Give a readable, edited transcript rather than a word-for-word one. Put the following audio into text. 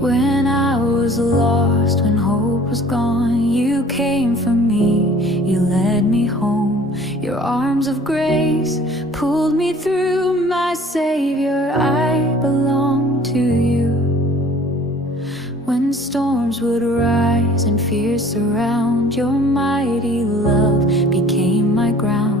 When I was lost, when hope was gone, you came for me, you led me home. Your arms of grace pulled me through, my Savior, I belong to you. When storms would rise and fears surround, your mighty love became my ground.